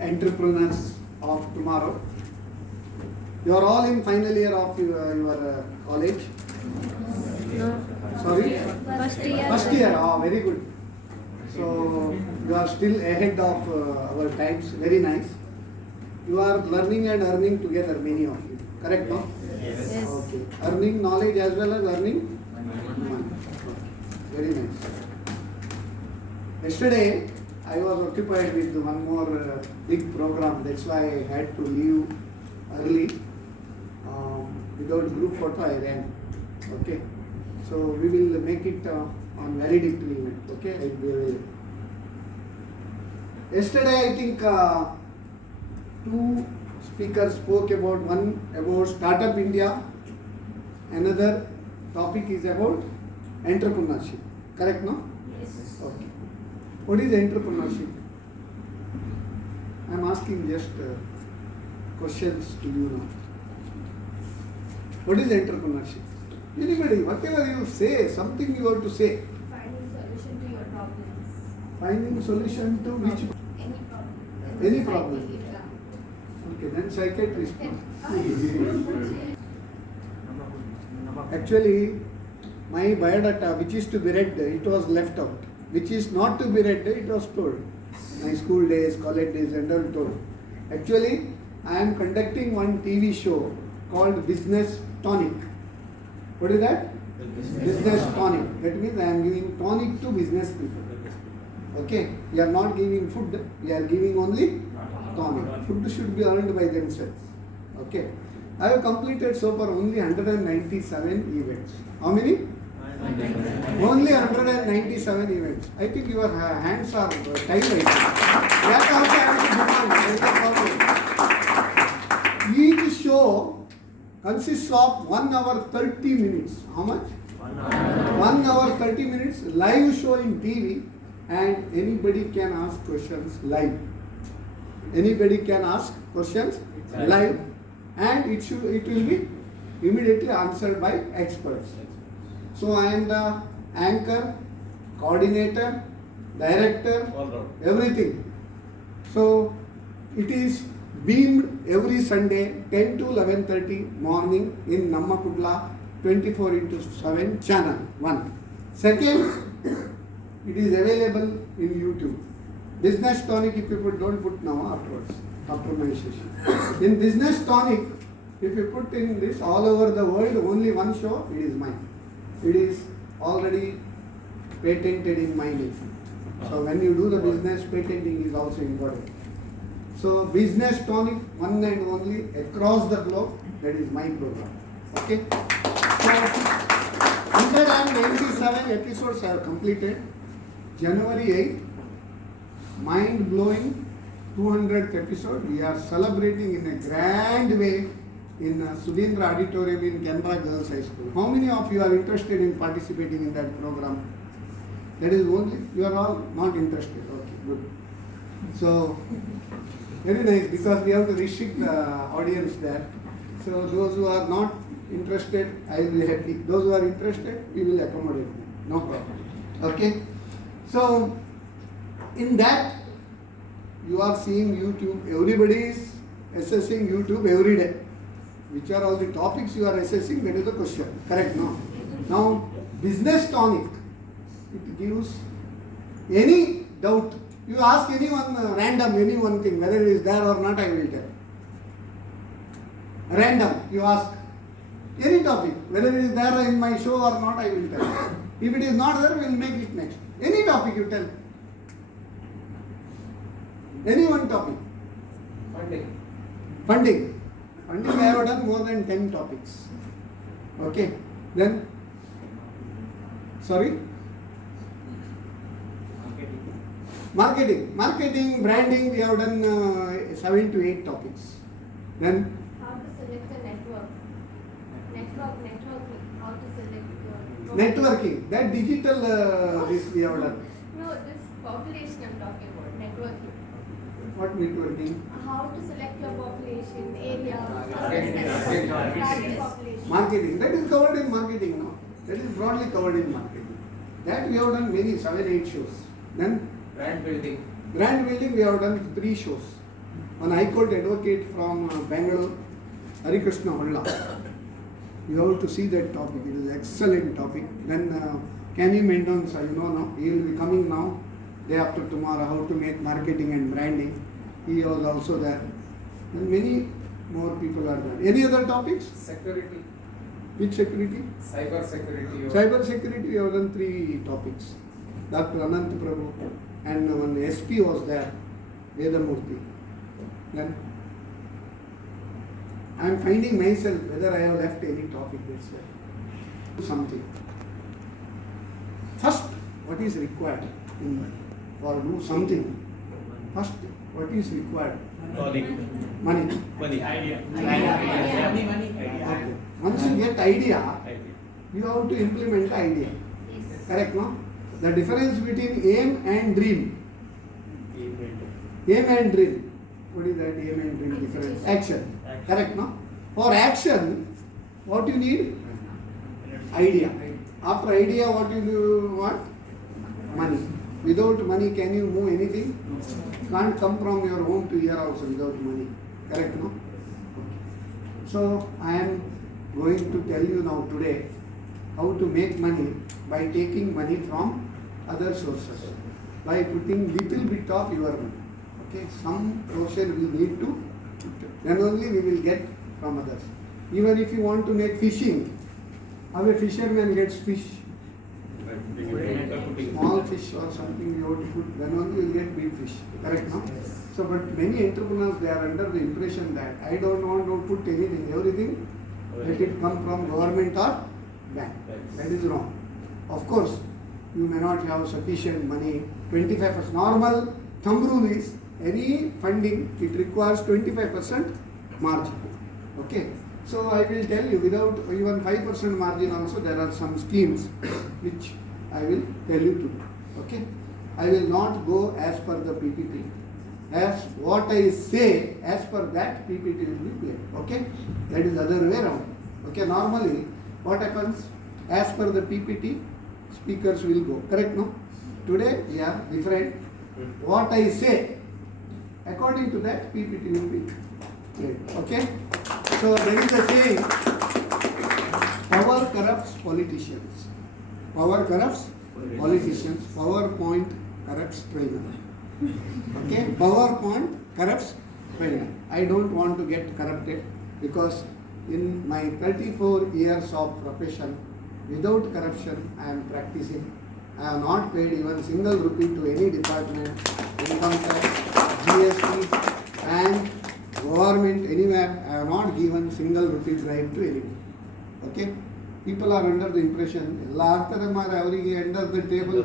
entrepreneurs of tomorrow. You are all in final year of your college. No. Sorry? First year. First year, very good. So you are still ahead of our times, very nice. You are learning and earning together, many of you. Correct, no? Yes. Okay. Earning knowledge as well as earning money. Okay. Very nice. Yesterday, I was occupied with one more big program. That's why I had to leave early. Without group photo, I ran. Okay. So we will make it on valedictory. Okay. I will be available. Yesterday, I think two speakers spoke about, one about Startup India, another topic is about entrepreneurship. Correct, no? Yes. Okay. What is entrepreneurship? I am asking just questions to you now. What is entrepreneurship? Anybody, whatever you say, something you have to say. Finding solution to your problems. Finding solution to which? Any problem. Any problem. Okay, then psychiatrist. Actually, my biodata, which is to be read, it was left out. Which is not to be read, it was told. My school days, college days, and all told. Actually, I am conducting one TV show called Business Tonic. What is that? Business Tonic. That means I am giving tonic to business people. Okay? We are not giving food, we are giving only tonic. Food should be earned by themselves. Okay? I have completed so far only 197 events. How many? Only 197 events. I think your hands are tied right now. That also I have to demand. Each show consists of 1 hour 30 minutes. How much? 1 hour 30 minutes live show in TV, and anybody can ask questions live. Anybody can ask questions live, and it will be immediately answered by experts. So I am the anchor, coordinator, director, everything. So it is beamed every Sunday 10 to 11:30 morning in Nammakudla 24/7 channel 1. Second, it is available in YouTube. Business Tonic, if people don't put now, afterwards, after my session. In Business Tonic, if you put in this all over the world, only one show, it is mine. It is already patented in my name. So when you do the business, patenting is also important. So Business Tonic, one and only across the globe, that is my program. Okay? So 197 episodes I have completed. January 8th, mind-blowing 200th episode. We are celebrating in a grand way in Sudhindra Auditorium in Canberra Girls High School. How many of you are interested in participating in that program? That is only, you are all not interested. Okay, good. So, very nice, because we have to restrict the audience there. So, those who are not interested, I will be happy. Those who are interested, we will accommodate them. No problem. Okay? So, in that, you are seeing YouTube. Everybody is assessing YouTube every day. Which are all the topics you are assessing? That is the question. Correct? No. Now, Business Tonic, it gives any doubt. You ask anyone random, any one thing, whether it is there or not, I will tell. Random, you ask any topic, whether it is there in my show or not, I will tell. If it is not there, we will make it next. Any topic you tell. Any one topic. Funding. Funding I have done more than 10 topics. Okay. Then, sorry? Marketing, branding, we have done 7 to 8 topics. Then, How to select a network. Networking. How to select networking. That digital, this we have done. No, this population I'm talking about. Networking. What networking? How to select your population, area, Marketing. population. Marketing. That is covered in marketing now. That is broadly covered in marketing. That we have done many, 7, 8 shows. Then Brand building. Brand building, we have done 3 shows. one High Court advocate from Bangalore, Hari Krishna Holla. You have to see that topic. It is excellent topic. Then Kenny Mendonça, you know now, he will be coming now, day after tomorrow, how to make marketing and branding. He was also there. And many more people are there. Any other topics? Security, Which security? cyber security. Cyber security, we have done 3 topics. Dr. Anant Prabhu and one SP was there, Vedamurthy. Then I am finding myself whether I have left any topic this year. Something. First, what is required for do something? First, what is required? Money. Idea. Okay. Once you get idea, you have to implement the idea. Yes. Correct, no? The difference between aim and dream. Aim and dream. What is that aim and dream difference? Action. Correct, no? For action, what you need? Idea. After idea, what you want? Money. Without money, can you move anything? Can't come from your home to here also without money. Correct, no? So, I am going to tell you now today how to make money by taking money from other sources. By putting little bit of your money. Okay, some portion we need to put. Then only we will get from others. Even if you want to make fishing, how a fisherman gets fish? Small fish or something you have to put, then only you will get big fish. Correct, no? So, but many entrepreneurs, they are under the impression that I don't want to put anything, everything, let it come from government or bank. That is wrong. Of course, you may not have sufficient money. 25%. Normal thumb rule is any funding, it requires 25% margin. Okay. So I will tell you, without even 5% margin also, there are some schemes which I will tell you to do. Okay. I will not go as per the PPT. As what I say, as per that PPT will be played. Okay. That is other way around. Okay. Normally, what happens? As per the PPT, speakers will go. Correct, no? Today we are different. What I say, according to that PPT will be played. Okay? So there is a saying, power corrupts politicians. Power corrupts politicians. PowerPoint corrupts trainer. Okay? PowerPoint corrupts trainer. I don't want to get corrupted because in my 34 years of profession, without corruption, I am practicing. I have not paid even single rupee to any department, income tax, GST, and government anywhere. I have not given single rupee bribe to anyone. Okay? People are under the impression, under the table,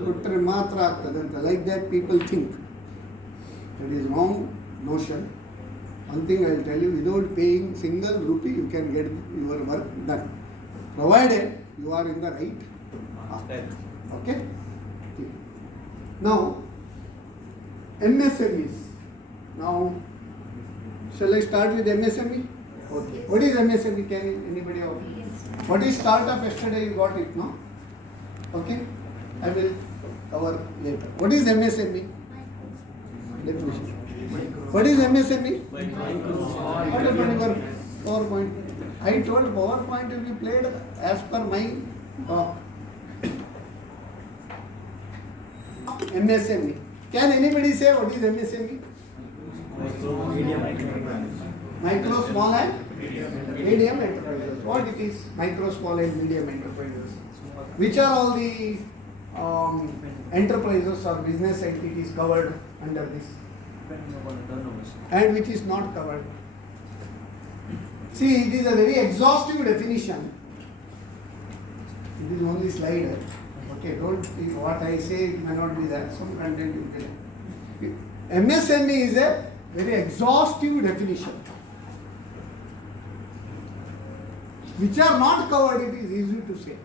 like that people think. That is wrong notion. One thing I will tell you, without paying single rupee, you can get your work done. Provided you are in the right path. Okay? Now, MSMEs. Now, shall I start with MSME? Okay. What is MSME? Can anybody of? What is startup? Yesterday you got it, no? Okay? I will cover later. What is MSME? Definition. What is MSME? What happened your PowerPoint? I told PowerPoint will be played as per my talk. MSME. Can anybody say what is MSME? Micro, small and medium enterprises. What it is? Micro, small and medium enterprises. Which are all the enterprises or business entities covered under this? And which is not covered? See, it is a very exhaustive definition. It is only slide. Okay, don't, what I say it may not be there, some content you can. MSME is a very exhaustive definition. Which are not covered, it is easy to say.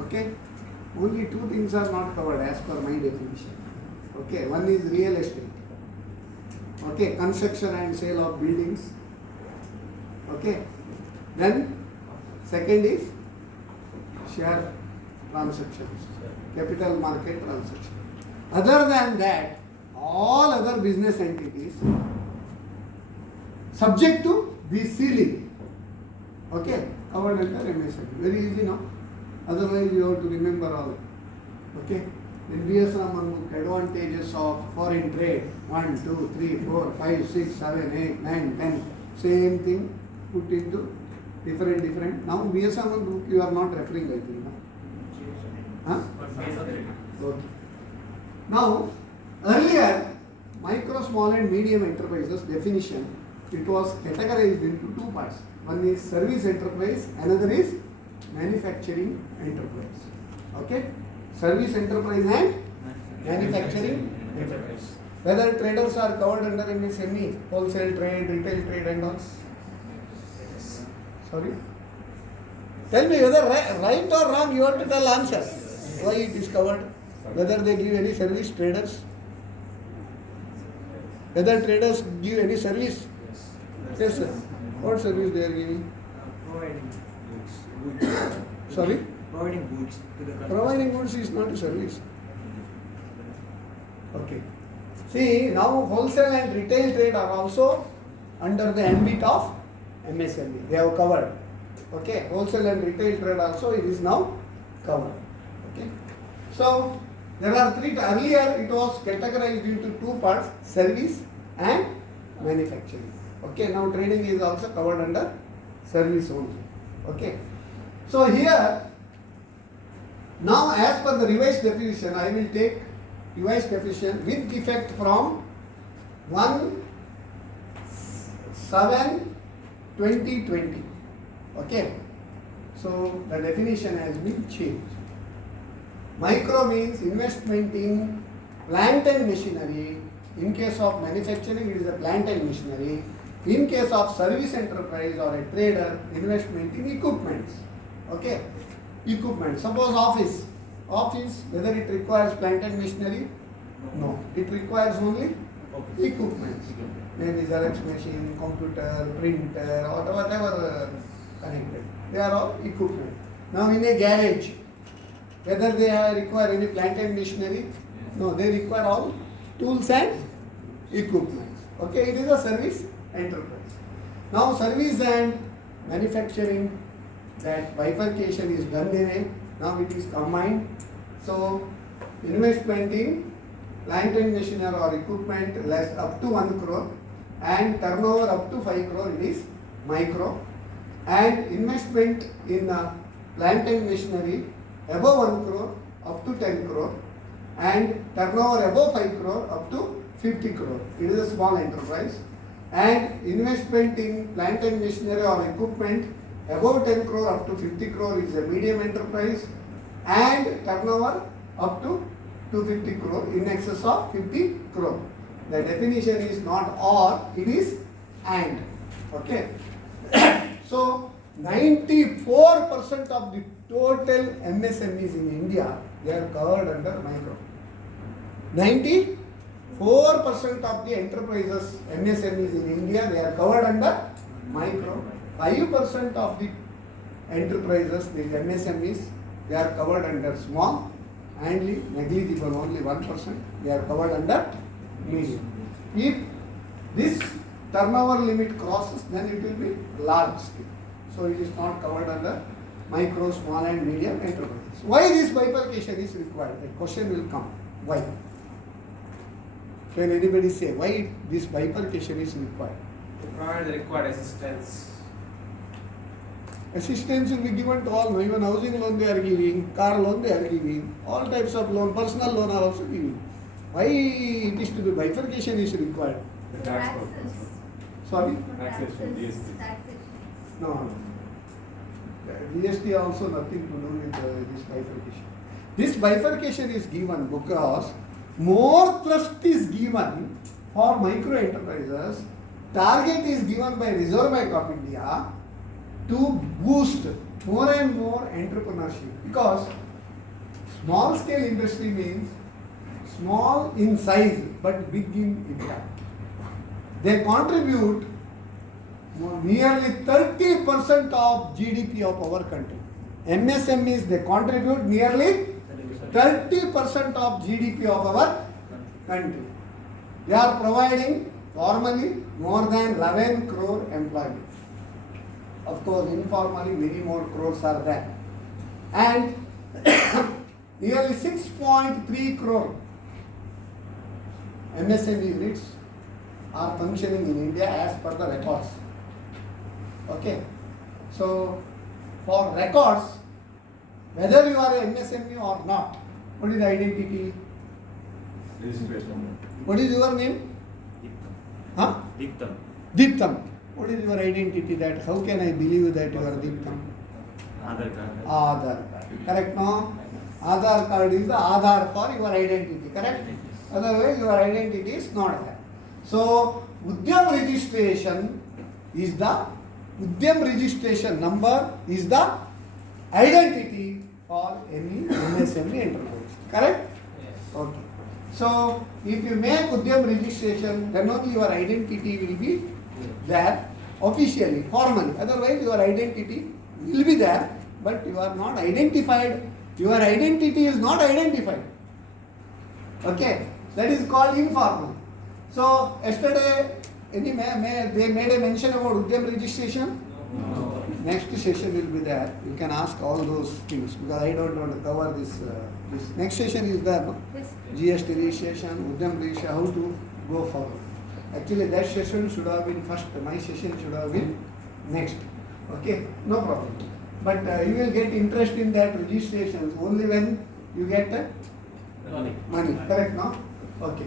Okay? Only 2 things are not covered as per my definition. Okay, one is real estate. Okay, construction and sale of buildings. Okay, then second is share transactions, capital market transactions. Other than that, all other business entities subject to the ceiling. Okay, covered under MSME. Very easy now. Otherwise you have to remember all. Okay. In BSM book, advantages of foreign trade 1, 2, 3, 4, 5, 6, 7, 8, 9, 10. Same thing put into different. Now BSM book you are not referring, I think. Huh? Okay. Now earlier micro, small and medium enterprises definition, it was categorized into two parts. One is service enterprise, another is manufacturing enterprise. Okay? Service enterprise and manufacturing enterprise. Whether traders are covered under MSME, wholesale trade, retail trade and all. Sorry? Tell me whether right or wrong, you have to tell answer. Why it is covered? Whether they give any service, traders? Whether traders give any service? Yes, sir. What service they are giving? Providing goods. Sorry? Providing goods to the customer. Providing goods is not a service. Okay. See, now wholesale and retail trade are also under the ambit of MSME. They have covered. Okay. Wholesale and retail trade also it is now covered. Okay. So there are three. Earlier it was categorized into two parts: service and manufacturing. Okay. Now trading is also covered under service only. Okay. So here, now as per the revised definition, I will take revised definition with effect from 1/7/2020. Okay. So the definition has been changed. Micro means investment in plant and machinery. In case of manufacturing, it is a plant and machinery. In case of service enterprise or a trader, investment in equipments. Okay, equipment. Suppose office, whether it requires plant and machinery? No, it requires only equipment. Maybe Xerox machine, computer, printer, or whatever connected. They are all equipment. Now in a garage, whether they require any plant and machinery? No, they require all tools and equipment. Okay, it is a service enterprise. Now service and manufacturing, that bifurcation is done in now it is combined. So investment in plant and machinery or equipment less up to 1 crore and turnover up to 5 crore, it is micro. And investment in plant and machinery above 1 crore up to 10 crore and turnover above 5 crore up to 50 crore, it is a small enterprise. And investment in plant and machinery or equipment above 10 crore up to 50 crore is a medium enterprise, and turnover up to 250 crore in excess of 50 crore. The definition is not or, it is and. Okay. So 94% of the total MSMEs in India, they are covered under micro. 94% of the enterprises, MSMEs in India, they are covered under micro. 5% of the enterprises, the MSMEs, they are covered under small, and negligible, only 1%, they are covered under medium. If this turnover limit crosses, then it will be large scale. So it is not covered under micro, small and medium enterprises. Why this bifurcation is required? The question will come. Why? Can anybody say why this bifurcation is required? To provide the required assistance. Assistance will be given to all. Even housing loan they are giving, car loan they are giving, all types of loan, personal loan are also giving. Why it is to be bifurcation is required? The taxes. Sorry? Taxes. Taxation. No. GST also nothing to do with this bifurcation. This bifurcation is given because more thrust is given for micro enterprises. Target is given by Reserve Bank of India to boost more and more entrepreneurship, because small scale industry means small in size but big in impact. They contribute nearly 30% of GDP of our country. MSMEs, they contribute nearly 30% of GDP of our country. They are providing Formally, more than 11 crore employment. Of course, informally, many more crores are there. And nearly 6.3 crore MSME units are functioning in India as per the records. Okay. So, for records, whether you are a MSME or not, what is the identity? What is your name? Huh? Dictum. Diptam. What is your identity? That how can I believe that you are Diptam? Aadhaar card. Aadhaar card. Correct, no? Aadhaar card is the Aadhaar for your identity. Correct? Otherwise, your identity is not there. So, Udyam registration is the Udyam registration number is the identity for any MSME enterprise. Correct? Yes. Okay. So, if you make Udyam registration, then only your identity will be there officially, formally. Otherwise, your identity will be there, but you are not identified. Your identity is not identified. Okay, that is called informal. So, yesterday, they made a mention about Udyam registration. No. Next session will be there. You can ask all those things because I don't want to cover this. This next session is there, no? Yes. GST registration, Udyam registration, how to go forward. Actually, that session should have been first. My session should have been next. Okay, no problem. But you will get interest in that registration only when you get the Money. money. Correct, no? Okay.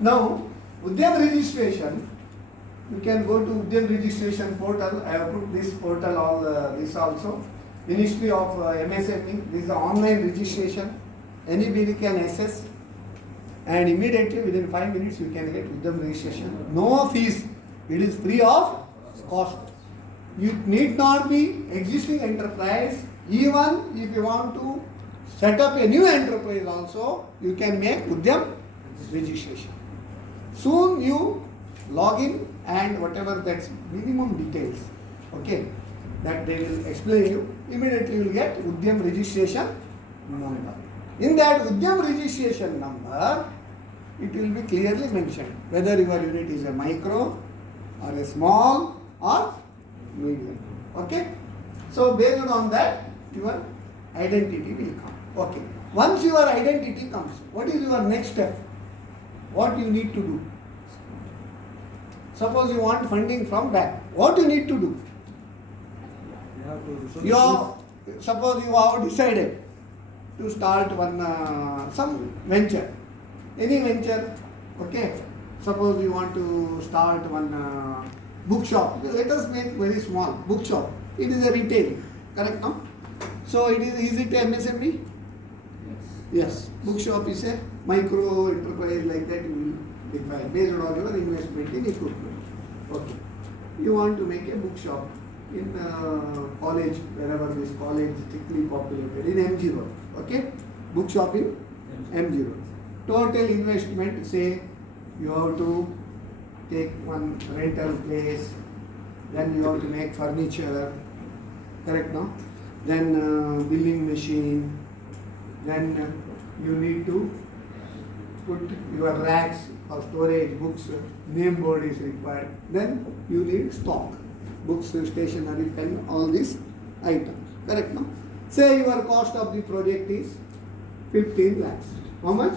Now, Udyam registration. You can go to Udyam registration portal. I have put this portal all this also. Ministry of MSME. This is the online registration. Anybody can access, and immediately within 5 minutes you can get Udyam registration. No fees. It is free of cost. You need not be existing enterprise. Even if you want to set up a new enterprise also, you can make Udyam registration. Soon you log in and whatever that's minimum details, okay, that they will explain you. Immediately you will get Udyam registration number. In that Udyam registration number, it will be clearly mentioned whether your unit is a micro or a small or medium. Okay? So based on that, your identity will come. Okay. Once your identity comes, what is your next step? What you need to do? Suppose you want funding from bank. What you need to do? You have to Suppose you have decided to start one some venture, any venture. Okay. Suppose you want to start one bookshop. Let us make very small bookshop. It is a retail, correct, no? So it is it a MSME? Yes. Bookshop is a micro enterprise, like that you will define based on your investment in equipment. Okay. You want to make a bookshop in college, wherever this college is thickly populated, in MG Road. Okay. Bookshop in MG Road. Total investment, say you have to take one rental place, then you have to make furniture, correct, no? Then billing machine, then you need to put your racks for storage, books, name board is required. Then you need stock, books, stationery, pen, all these items, correct, no? Say your cost of the project is 15 lakhs. How much?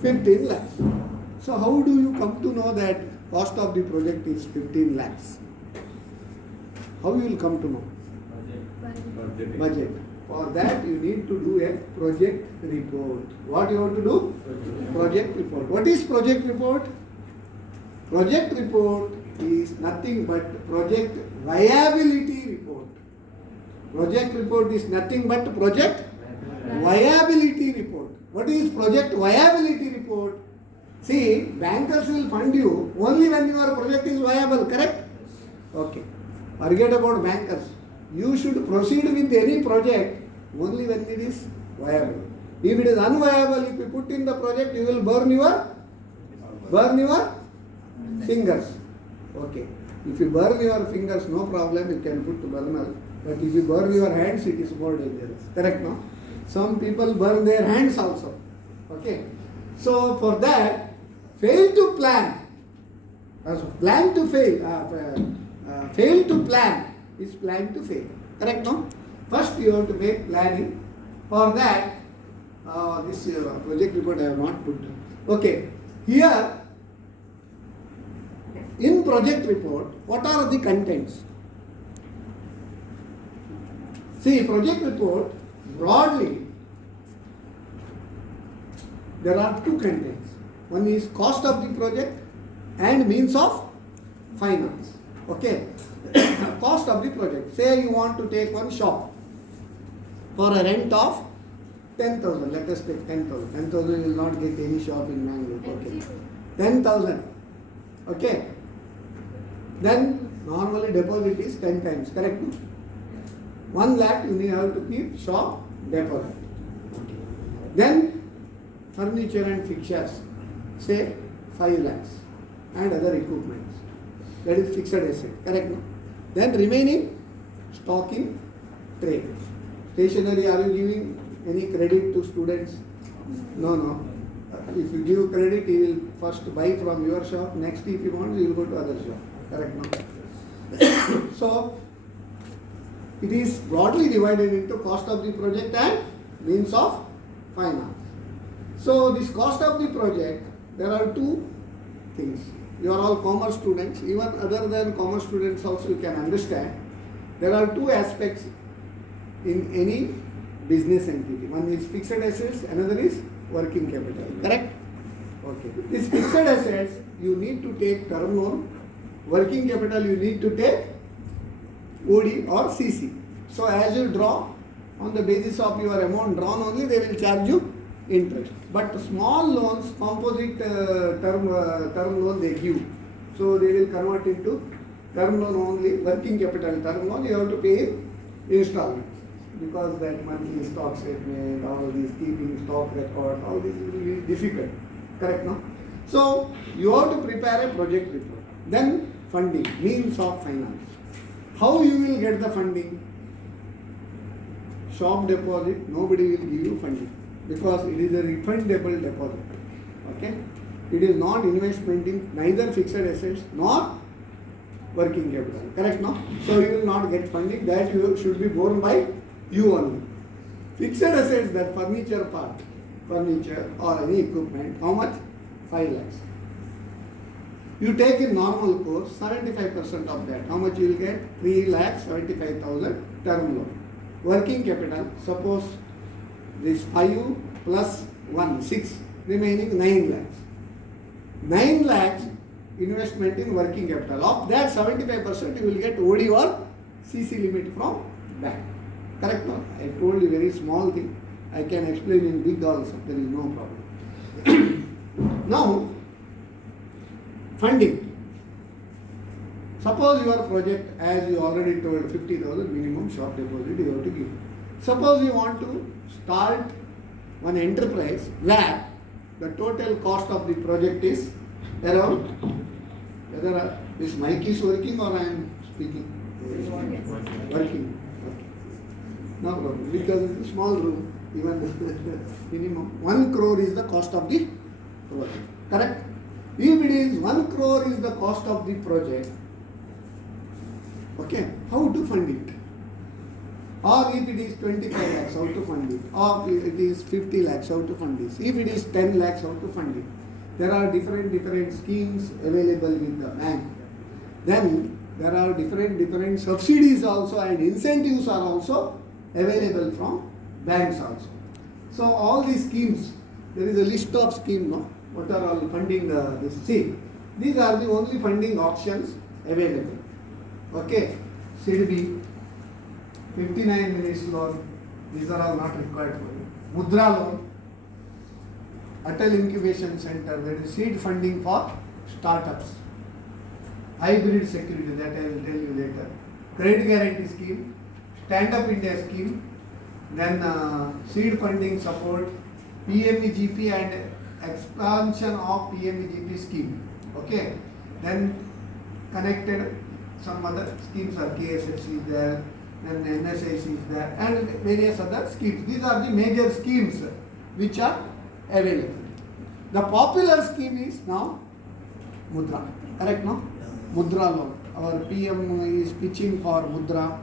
15 lakhs. So how do you come to know that cost of the project is 15 lakhs? How you will come to know? Budget. For that you need to do a project report. What you have to do? Project report. What is project report? Project report is nothing but project viability report. Project report is nothing but project viability report. What is project viability report? See, bankers will fund you only when your project is viable, correct? Okay. Forget about bankers. You should proceed with any project only when it is viable. If it is unviable, if you put in the project, you will burn your fingers. Okay. If you burn your fingers, no problem, you can put the burner. But if you burn your hands, it is more dangerous. Correct, no? Some people burn their hands also. Okay. So for that, fail to plan Plan to fail, fail to plan is plan to fail. Correct, no? First you have to make planning. For that, this project report I have not put. Okay, here in project report, what are the contents? See, project report, broadly, there are two contents. One is cost of the project and means of finance. Okay, cost of the project. Say you want to take one shop for a rent of 10,000. Let us take 10,000. 10,000 will not get any shop in Mangalore. Okay, 10,000. Okay, then normally deposit is 10 times. Correct? 1 lakh you need have to keep shop deposit. Then furniture and fixtures, say 5 lakhs, and other equipments. That is fixed asset. Correct? No? Then remaining stocking trade. Stationery, are you giving any credit to students? No. If you give credit, he will first buy from your shop. Next, if you want, you will go to other shop. Correct? No? So it is broadly divided into cost of the project and means of finance. So this cost of the project, there are two things. You are all commerce students. Even other than commerce students also you can understand. There are two aspects in any business entity. One is fixed assets, another is working capital. Correct? Okay. These fixed assets, you need to take term loan. Working capital, you need to take OD or CC. So as you draw, on the basis of your amount drawn only, they will charge you interest. But small loans, composite term loan they give. So they will convert into term loan only, working capital term loan, you have to pay installments. Because that monthly stock statement, all these keeping stock record, all this will be difficult. Correct, no? So you have to prepare a project report. Then funding, means of finance. How you will get the funding? Shop deposit, nobody will give you funding because it is a refundable deposit. Okay? It is not investment in neither fixed assets nor working capital. Correct, no? So you will not get funding. That you should be borne by you only. Fixed assets, that furniture part, furniture or any equipment, how much? 5 lakhs. You take in normal course, 75% of that. How much you will get? 3,75,000 term loan. Working capital, suppose this 5 plus 1, 6, remaining 9 lakhs. 9 lakhs investment in working capital. Of that 75% you will get OD or CC limit from bank. Correct? No? I told you very small thing. I can explain in big also. There is no problem. Now, funding. Suppose your project, as you already told, 50,000 minimum shop deposit you have to give. Suppose you want to start one enterprise where the total cost of the project is around, whether this mic is working or I am speaking? Working. No problem, because it's a small room, even minimum 1 crore is the cost of the project. Correct? If it is 1 crore is the cost of the project, okay, how to fund it? Or if it is 25 lakhs, how to fund it? Or if it is 50 lakhs, how to fund this? If it is 10 lakhs, how to fund it? There are different schemes available with the bank. Then there are different subsidies also and incentives are also available from banks also. So all these schemes, there is a list of schemes, no? What are all funding this? See, these are the only funding options available. Okay, CDB, 59 minutes loan, these are all not required for you. Mudra loan, Atal Incubation Center, that is seed funding for startups. Hybrid security, that I will tell you later. Credit guarantee scheme, Stand Up India scheme, then seed funding support, PMEGP and expansion of PMEGP scheme. Okay, then connected some other schemes are KSH is there, then NSIC is there, and various other schemes. These are the major schemes which are available. The popular scheme is now Mudra. Correct, no? Mudra loan. Our PM is pitching for Mudra.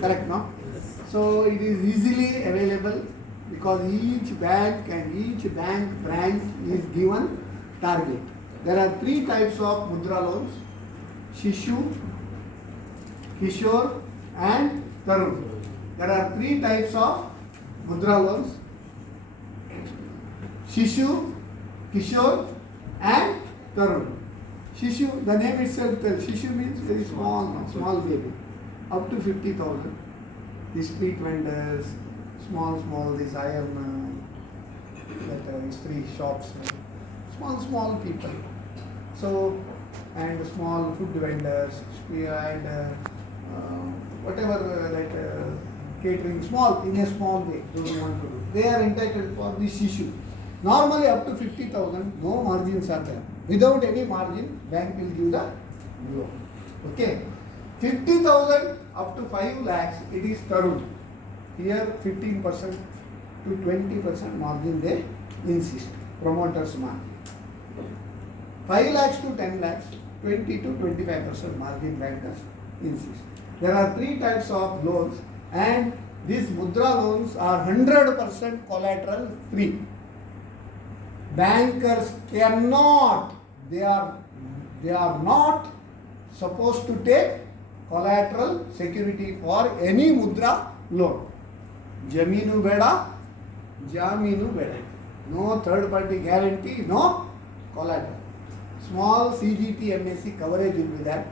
Correct, no? So it is easily available because each bank and each bank branch is given target. There are 3 types of Mudra loans: Shishu, Kishore and Tarun. There are 3 types of Mudra loans: Shishu, Kishore and Tarun. Shishu, the name itself tells, Shishu means very small baby, up to 50,000. The street vendors, small, this iron, street shops, small people. So, and small food vendors, and whatever, catering, small, in a small way, those who want to do. They are entitled for this issue. Normally up to 50,000, no margins are there. Without any margin, bank will give the loan. Okay. 50,000 up to 5 lakhs, it is Tarun. Here 15% to 20% margin they insist. Promoters margin. 5 lakhs to 10 lakhs, 20 to 25% margin bankers insist. There are 3 types of loans, and these Mudra loans are 100% collateral free. Bankers cannot, they are not supposed to take collateral security for any Mudra loan. Jaminu beda, Jaminu beda. No third party guarantee, no collateral. Small CGT MSC coverage will be there.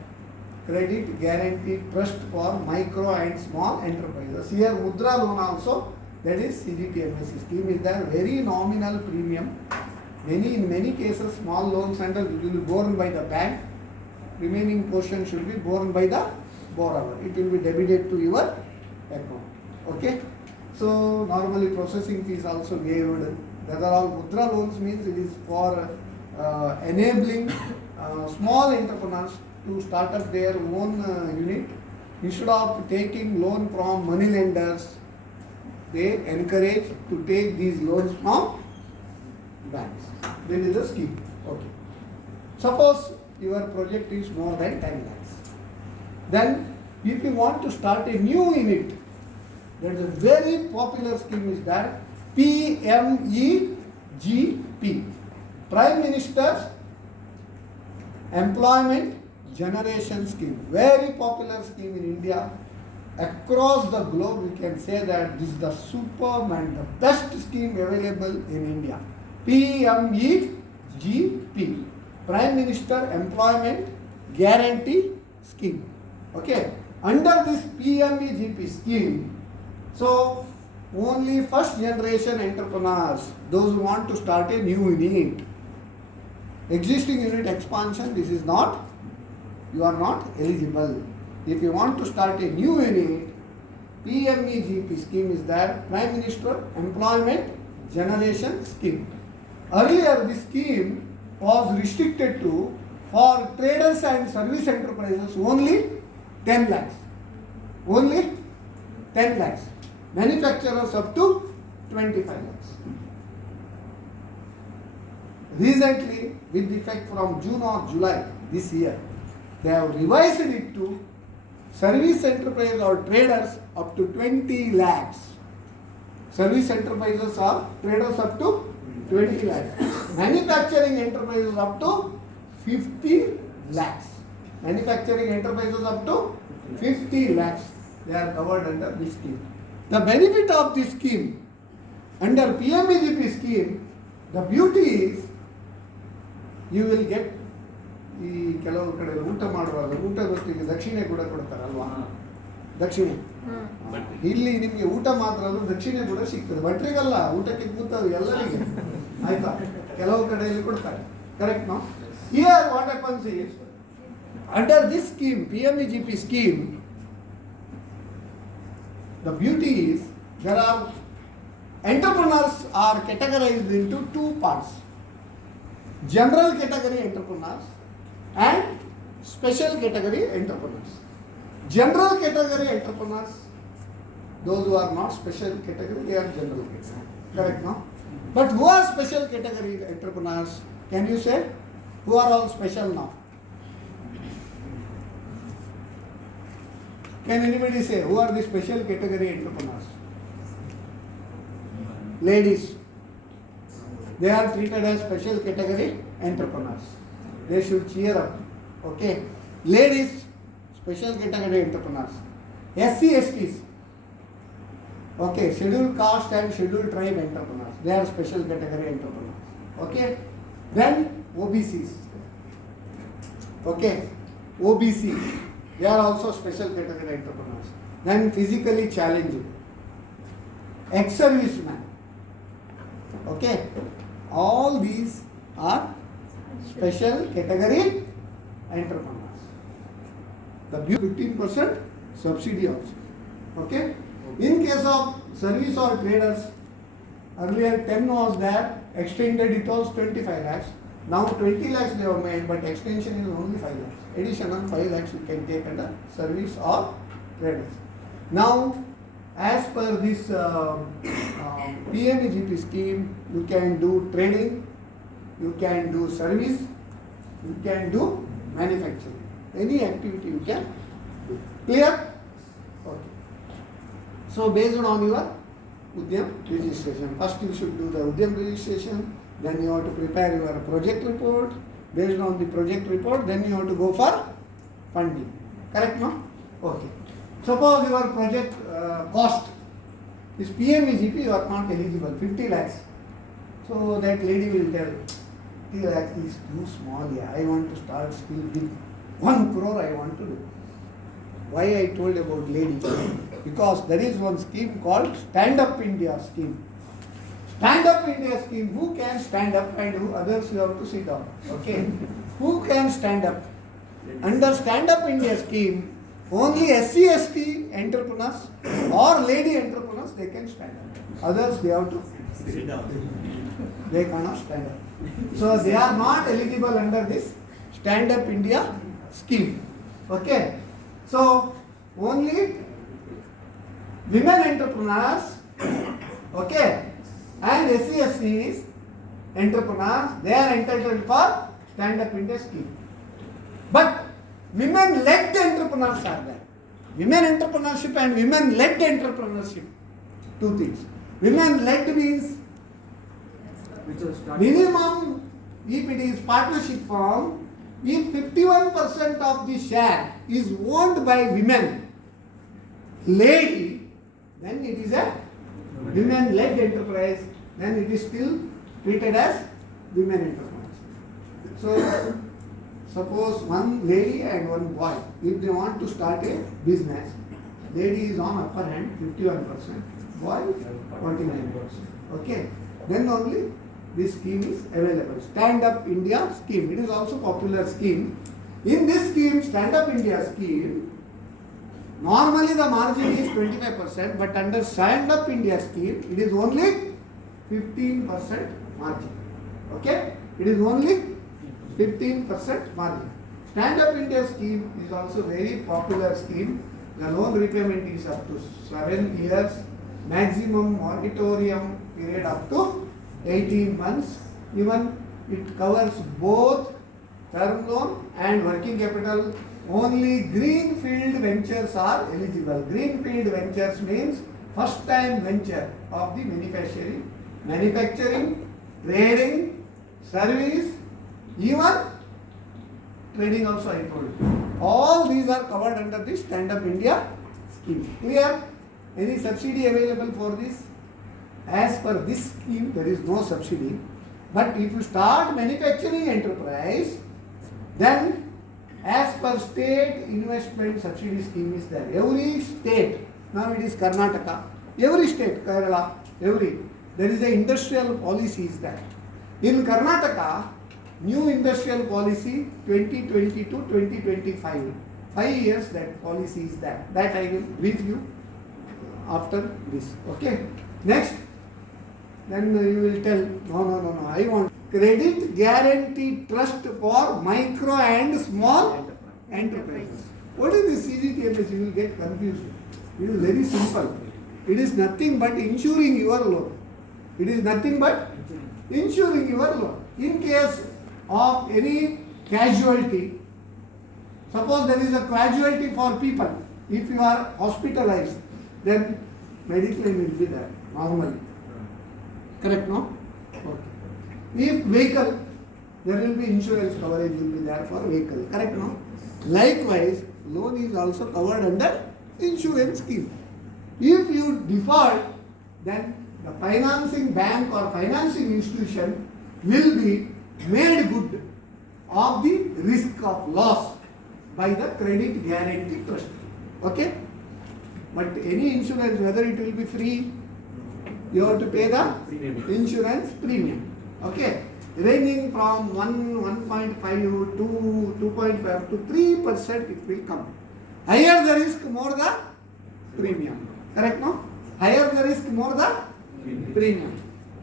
Credit Guarantee Trust for micro and small enterprises. Here Mudra loan also, that is CGT MSC scheme is there. Very nominal premium. In many cases, small loans will be borne by the bank. Remaining portion should be borne by the borrower. It will be debited to your account. Okay. So normally processing fees also waived. These are all Mudra loans, means it is for enabling small entrepreneurs to start up their own unit. Instead of taking loan from money lenders, they encourage to take these loans from banks. That is the scheme. Okay. Suppose your project is more than 10 lakhs. Then if you want to start a new unit, there is a very popular scheme is that PMEGP, Prime Minister's Employment Generation Scheme. Very popular scheme in India. Across the globe, we can say that this is the superb and the best scheme available in India. PMEGP, Prime Minister Employment Guarantee Scheme. Okay. Under this PMEGP scheme, so only first generation entrepreneurs, those who want to start a new unit, existing unit expansion, this is not, you are not eligible. If you want to start a new unit, PMEGP scheme is that Prime Minister Employment Generation Scheme. Earlier this scheme was restricted to for traders and service enterprises only 10 lakhs. Only 10 lakhs. Manufacturers up to 25 lakhs. Recently, with effect from June or July this year, they have revised it to service enterprise or traders up to 20 lakhs. Service enterprises or traders up to 20 lakhs. Manufacturing enterprises up to 50 lakhs. Manufacturing enterprises up to 50 lakhs. They are covered under this scheme. The benefit of this scheme, under PMEGP scheme, the beauty is you will get ಈ ಕೆಲವು ಕಡೆ ಊಟ ಮಾಡುವಾಗ ಊಟದೊತ್ತಿಗೆ ದಕ್ಷಿಣೆ ಕೂಡ ಕೊಡ್ತಾರಲ್ವಾ, ದಕ್ಷಿಣೆ. ಇಲ್ಲಿ ನಿಮಗೆ ಊಟ ಮಾತ್ರ ಅಲ್ಲ, ದಕ್ಷಿಣೆ ಕೂಡ ಸಿಗ್ತದೆ. ಭಟ್ರಿಗಲ್ಲ, ಊಟಕ್ಕೆ ಕೂತದ್ದು ಎಲ್ಲರಿಗೆ, ಆಯ್ತಾ? ಕೆಲವು ಕಡೆಯಲ್ಲಿ ಕೊಡ್ತಾರೆ. Correct no? Here what happens is, under this scheme, PMEGP scheme, the beauty is there are entrepreneurs are categorized into 2 parts. General category entrepreneurs and special category entrepreneurs. General category entrepreneurs, those who are not special category, they are general category. Correct, no? But who are special category entrepreneurs? Can you say? Who are all special now? Can anybody say who are the special category entrepreneurs? Ladies. They are treated as special category entrepreneurs. They should cheer up. Okay. Ladies, special category entrepreneurs. SC, STs. Okay. Scheduled caste and scheduled tribe entrepreneurs. They are special category entrepreneurs. Okay. Then OBCs. Okay. OBC. They are also special category entrepreneurs. Then physically challenged. Ex-servicemen. Okay. All these are special category entrepreneurs. The 15% subsidy also. Okay. In case of service or traders, earlier 10 was there, extended it was 25 lakhs. Now 20 lakhs they have made, but extension is only 5 lakhs. Additional 5 lakhs you can take under service or traders. Now, as per this PMEGP scheme, you can do trading, you can do service, you can do manufacturing. Any activity you can do. Clear? Okay. So, based on your Udyam registration, first you should do the Udyam registration, then you have to prepare your project report. Based on the project report, then you have to go for funding. Correct, no? Okay. Suppose your project cost is PMEGP, you are not eligible, 50 lakhs. So that lady will tell, 50 lakhs is too small, yeah, I want to start still big. 1 crore I want to do. Why I told about lady? Because there is one scheme called Stand Up India scheme. Stand Up India scheme, who can stand up and who others you have to sit down. Okay. Who can stand up? Under Stand Up India scheme, only SC, ST entrepreneurs or lady entrepreneurs, they can stand up. Others, they have to Sit down. they cannot stand up. So, they are not eligible under this Stand Up India scheme. Okay. So, only women entrepreneurs, okay, and SC, STs entrepreneurs, they are entitled for Stand Up India scheme. But women-led entrepreneurs are there. Women entrepreneurship and women-led entrepreneurship. Two things. Women-led means minimum, if it is partnership firm, if 51% of the share is owned by women, lady, then it is a women-led enterprise, then it is still treated as women enterprise. So, suppose one lady and one boy, if they want to start a business, lady is on upper hand 51%, boy 49%. Okay, then only this scheme is available. Stand Up India scheme. It is also popular scheme. In this scheme, Stand Up India scheme, normally the margin is 25%, but under Stand Up India scheme, it is only 15% margin. Okay, it is only 15% margin. Stand Up India scheme is also very popular scheme. The loan repayment is up to 7 years, maximum moratorium period up to 18 months. Even it covers both term loan and working capital. Only greenfield ventures are eligible. Greenfield ventures means first time venture of the manufacturing, trading, service, even trading also I told you. All these are covered under the Stand Up India scheme. Clear? Any subsidy available for this? As per this scheme, there is no subsidy. But if you start manufacturing enterprise, then as per state investment subsidy scheme is there. Every state, now it is Karnataka, every state, Kerala, there is a industrial policy is there. In Karnataka, new industrial policy 2020 to 2025. 5 years that policy is there. That I will brief you after this. Okay. Next. Then you will tell, no, I want credit guarantee trust for micro and small enterprises. What is this CGTMS? You will get confused. It is very simple. It is nothing but insuring your loan. It is nothing but insuring your loan. In case of any casualty, suppose there is a casualty for people, if you are hospitalized, then mediclaim will be there normally. Correct, no? Okay. If vehicle, there will be insurance coverage will be there for vehicle. Correct, no? Likewise, loan is also covered under insurance scheme. If you default, then the financing bank or financing institution will be made good of the risk of loss by the credit guarantee trust. Okay? But any insurance, whether it will be free, you have to pay the insurance premium. Okay? Ranging from 1.5 to 2.5 to 3% it will come. Higher the risk, more the premium. Correct, no? Higher the risk, more the premium.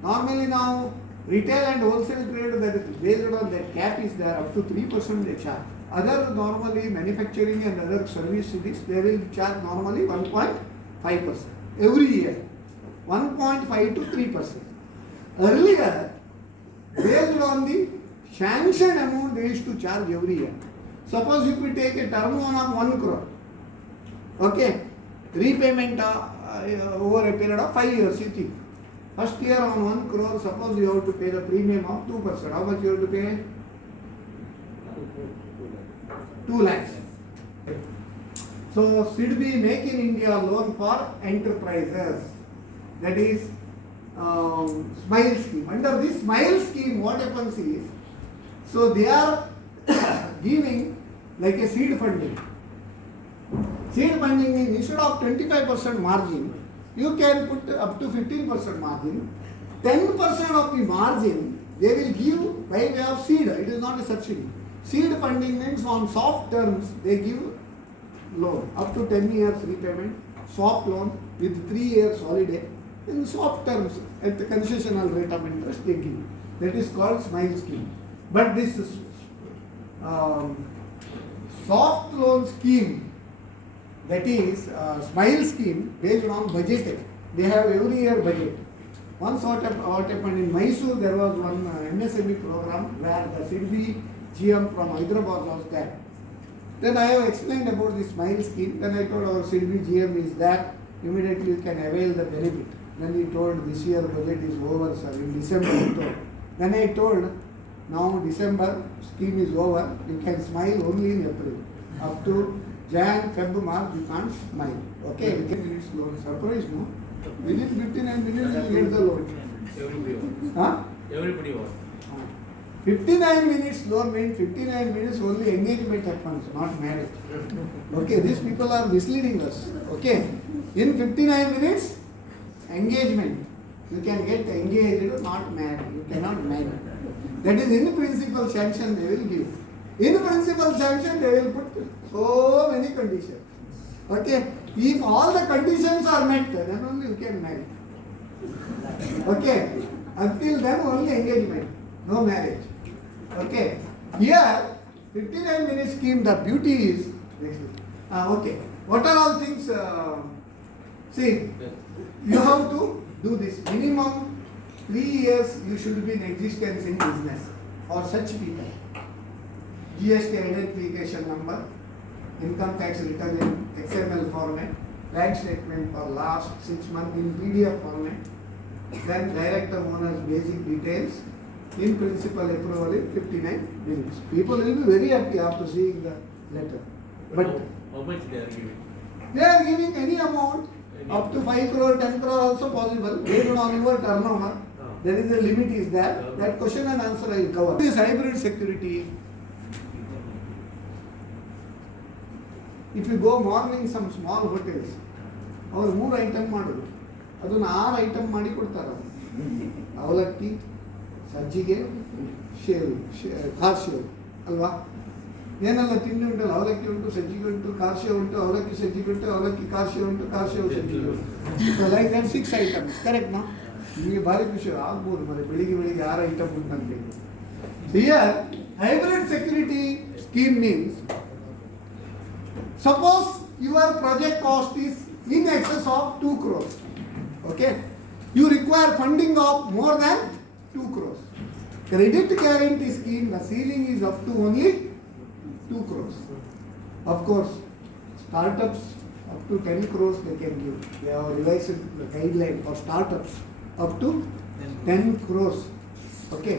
Normally now, retail and wholesale trade, that is based on that cap is there, up to 3% they charge. Other normally manufacturing and other service cities, they will charge normally 1.5% every year. 1.5 to 3%. Earlier, based on the sanctioned amount they used to charge every year. Suppose if we take a term loan of 1 crore, okay, repayment over a period of 5 years, you think. First year on 1 crore, suppose you have to pay the premium of 2%. How much you have to pay? 2 lakhs. So, SIDBI Make in India loan for enterprises. That is Smile scheme. Under this Smile scheme, what happens is, so they are giving like a seed funding. Seed funding means instead of 25% margin, you can put up to 15% margin. 10% of the margin they will give by way of seed. It is not a subsidy. Seed funding means on soft terms they give loan up to 10 years repayment, soft loan with 3 years holiday. In soft terms, at the concessional rate of interest they give. That is called Smile scheme. But this soft loan scheme, that is Smile scheme, based on budgeting. They have every year budget. Once what happened in Mysore, there was one MSME program where the SIDBI GM from Hyderabad was there. Then I have explained about the Smile scheme. Then I told our SIDBI GM is that immediately you can avail the benefit. Then he told this year budget is over, sir. In December he told. Then I told, now December scheme is over. You can smile only in April. Up to Jan, Feb, March you can't smile. Okay, within minutes loan. Surprise, no? Within 59 minutes you get the loan. Everybody was. Huh? Everybody was. 59 minutes loan means 59 minutes only engagement happens, not marriage. Okay, these people are misleading us. Okay, in 59 minutes engagement. You can get engaged, not married. You cannot marry. That is in principle sanction they will give. In principle sanction they will put so many conditions. Okay, if all the conditions are met, then only you can marry. Okay, until then only engagement, no marriage. Okay, here 59 minute scheme, the beauty is okay. What are all things? See, you have to do this. Minimum 3 years you should be in existence in business for such people. GST identification number, income tax return in XML format, bank statement for last 6 months in PDF format, then director owner's basic details, in principle approval in 59 minutes. People will be very happy after seeing the letter. But how much they are giving? they are giving any amount, up to 5 crore, 10 crore also possible, based on your turnover. There is a limit is there. That question and answer I will cover. This hybrid security. If you go morning some small hotels, ಅವರು 3 item ಮಾಡೋದು, ಅದನ್ನು 6 item ಮಾಡಿ ಕೊಡ್ತಾರೆ. ಅವಲಕ್ಕಿ, ಸಜ್ಜಿಗೆ, shave, ಖಾರ್ shave ಅಲ್ವಾ? ಏನೆಲ್ಲ ತಿಂಡಿ ಉಂಟಲ್ಲ, ಅವಲಕ್ಕಿ ಉಂಟು, ಸಜ್ಜಿಗೆ ಉಂಟು, ಕಾರ್ ಶೇವ್ ಉಂಟು, ಅವಲಕ್ಕಿ ಸಜ್ಜಿಗೆ ಉಂಟು, ಅವಲಕ್ಕಿ ಕಾರ್ ಶೇವ್ ಉಂಟು, ಕಾರ್ ಶೇವ್ ಸಜ್ಜಿಗೆ ಉಂಟು. Like that 6 items. ಕರೆಕ್ಟ್ ನಾ? ನಿಮಗೆ ಭಾರಿ ಖುಷಿ ಆಗ್ಬೋದು మరి ಬೆಳಿಗ್ಗೆ 6 ಐಟಮ್ ಉಂಟಂತೆ. Here hybrid security scheme means, suppose your project cost is in excess of 2 crores. Okay, you require funding of more than 2 crores. Credit guarantee scheme, the ceiling is up to only 2 crores. Of course, startups up to 10 crores they can give. They have revised the guideline for startups up to 10 crores. Okay.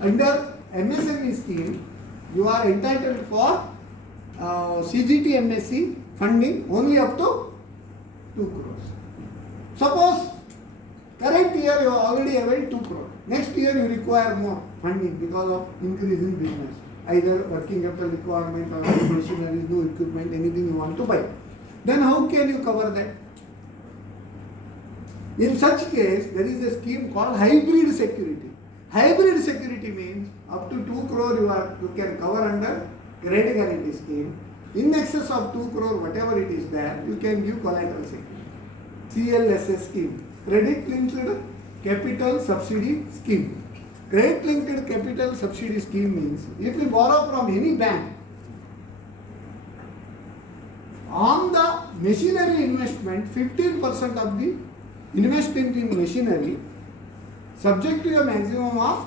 Under MSME scheme, you are entitled for CGT MSc funding only up to 2 crores. Suppose current year you already availed 2 crores. Next year you require more funding because of increase in business. Either working capital requirement or machinery, new equipment, anything you want to buy. Then how can you cover that? In such case, there is a scheme called hybrid security. Hybrid security means up to 2 crore you can cover under credit guarantee scheme. In excess of 2 crore, whatever it is there, you can give collateral security. CLSS scheme, credit linked capital subsidy scheme. Credit linked capital subsidy scheme means if you borrow from any bank, on the machinery investment, 15% of the investment in machinery, subject to a maximum of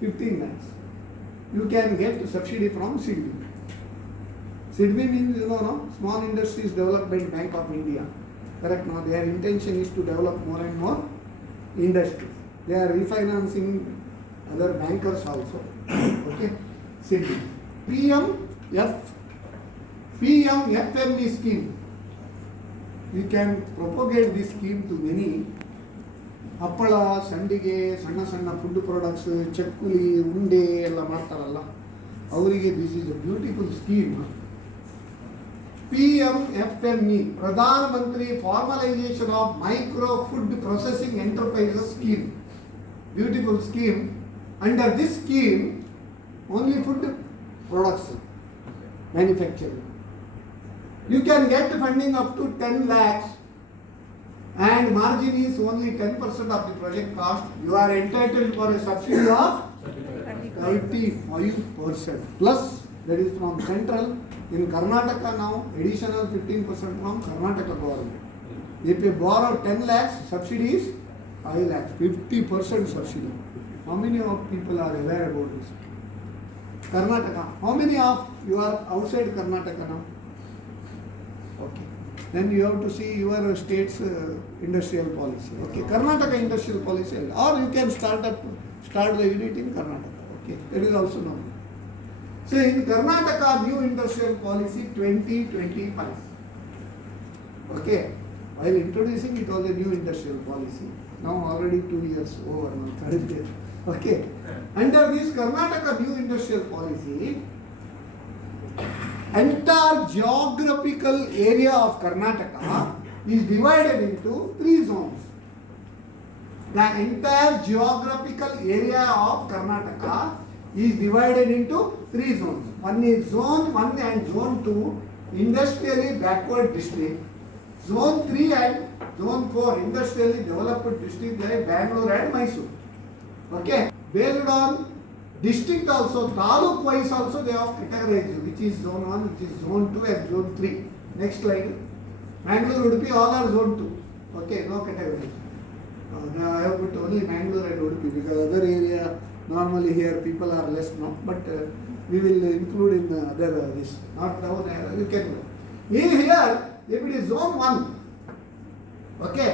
15 lakhs, you can get subsidy from SIDBI. SIDBI means, no, Small Industries Development Bank of India. Correct? No, their intention is to develop more and more industries. They are refinancing other bankers also. Okay? SIDBI. PMFME scheme. You can propagate this scheme to many. ಹಪ್ಪಳ ಸಂಡಿಗೆ ಸಣ್ಣ ಸಣ್ಣ food products ಚಕ್ಕುಲಿ ಉಂಡೆ ಎಲ್ಲ ಮಾಡ್ತಾರಲ್ಲ ಅವರಿಗೆ this is a beautiful scheme. PMFME, Pradhan Mantri formalisation of micro food processing enterprises scheme. Beautiful scheme. Under this scheme only food products manufacturing. You can get funding up to 10 lakhs and margin is only 10% of the project cost. You are entitled for a subsidy of 35% plus that is from central. In Karnataka now additional 15% from Karnataka government. If you borrow 10 lakhs, subsidy is 5 lakhs, 50% subsidy. How many of people are aware about this? Karnataka. How many of you are outside Karnataka now? Okay. Then you have to see your state's industrial policy. Okay. Karnataka industrial policy, or you can start the unit in Karnataka. Okay. That is also known. So in Karnataka, new industrial policy 2025. Okay. While introducing it was a new industrial policy. Now already 2 years over now, third year. Okay. Under this Karnataka new industrial policy, entire geographical area of Karnataka is divided into 3 zones. The entire geographical area of Karnataka is divided into 3 zones. One is zone 1 and zone 2, industrially backward district. Zone 3 and zone 4, industrially developed district like Bangalore and Mysore. Okay. Based on district also, taluk wise also they have categorized which is zone 1, which is zone 2 and zone 3. Next slide. Mangalore, Udupi, all are zone 2. Okay, no categorization. Now I have put only Mangalore and Udupi because other area normally here people are less now, but we will include in other this. Not down you can. Here, if it is zone 1, okay.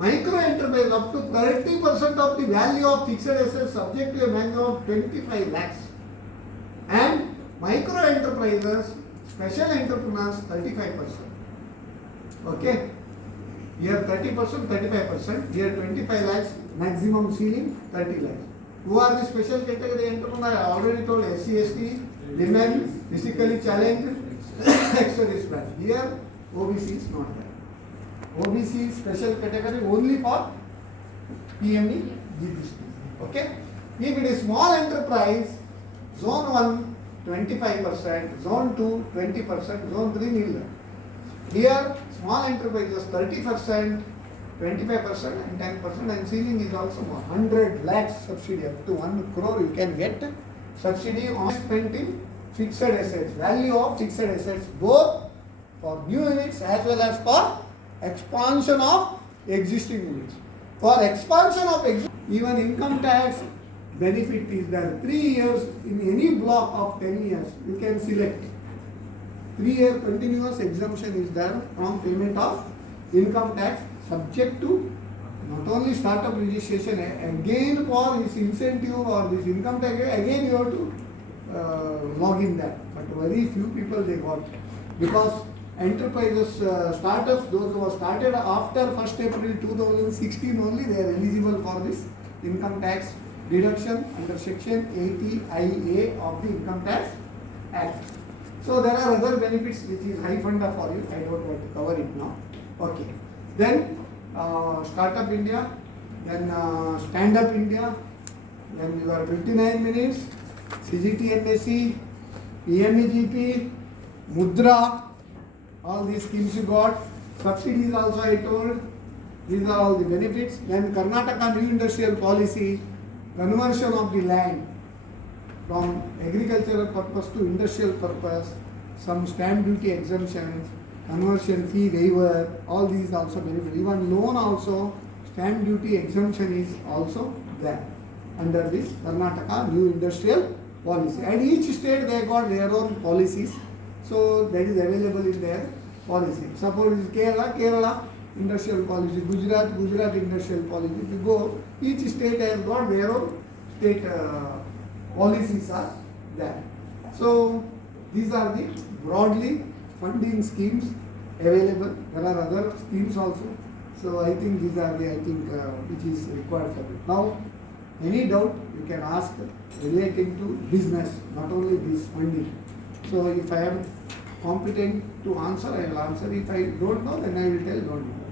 Micro enterprise up to 30% of the value of fixed assets subject to a maximum of 25 lakhs. And micro enterprises, special entrepreneurs 35%. Okay. Here 30%, 35%. Here 25 lakhs, maximum ceiling 30 lakhs. Who are the special category entrepreneurs? I already told SC, ST, women, physically challenged, ex-servicemen. Here OBC is not there. OBC special category only for PME GBC. Okay. If it is small enterprise, zone 1 25%, zone 2 20%, zone 3 nil. Here small enterprises 30%, 25% and 10% and ceiling is also 100 lakhs subsidy up to 1 crore you can get subsidy on spent in fixed assets, value of fixed assets both for new units as well as for expansion of existing units. For expansion of even income tax benefit is there. 3 years in any block of 10 years, you can select. 3-year continuous exemption is there from payment of income tax subject to not only startup registration, again for this incentive or this income tax, again you have to log in that. But very few people they got, because enterprises, startups, those who are started after 1st April 2016 only, they are eligible for this income tax deduction under section 80IA of the Income Tax Act. So there are other benefits which is high funda for you. I don't want to cover it now. Okay. Then Startup India, then Stand Up India, then you are 59 minutes, CGT MSC, PMEGP, Mudra, all these schemes you got. Subsidies also I told. These are all the benefits. Then Karnataka New Industrial Policy, conversion of the land from agricultural purpose to industrial purpose, some stamp duty exemption, conversion fee waiver, all these also benefit. Even loan also, stamp duty exemption is also there under this Karnataka New Industrial Policy. And each state they got their own policies, so that is available in their policy. Suppose Kerala Industrial Policy, Gujarat Industrial Policy. If you go, each state has got their own state policies are there. So these are the broadly funding schemes available. There are other schemes also. So I think these are the which is required for it. Now, any doubt you can ask relating to business, not only this funding. So if I am competent to answer, I will answer. If I don't know, then I will tell don't know.